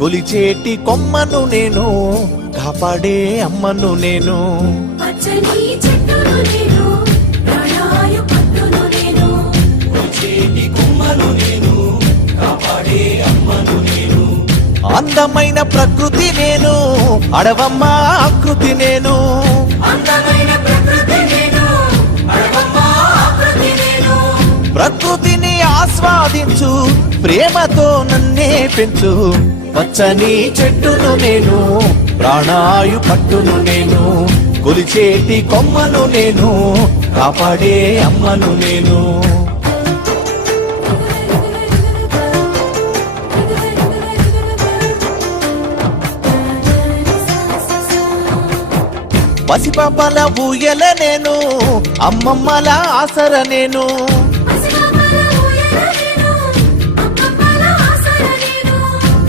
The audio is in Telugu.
కొలిచేటి కొమ్మను నేను, కాపాడే అమ్మను నేను. పచ్చని చెట్టును నేను, ప్రాణాయు పట్టును నేను. కొలిచేటి కొమ్మను నేను, కాపాడే అమ్మను నేను. అందమైన ప్రకృతి నేను, అడవమ్మ ఆకృతి నేను. అందమైన ప్రకృతి నేను, అడవమ్మ ఆకృతి నేను. ప్రకృతిని ఆస్వాదించు, ప్రేమతో నన్నే పెంచు. పచ్చని చెట్టును నేను, ప్రాణాయు పట్టును నేను. కొలిచేటి కొమ్మను నేను, కాపాడే అమ్మను నేను. పసిపాపల ఊయల నేను, అమ్మమ్మల ఆసర నేను.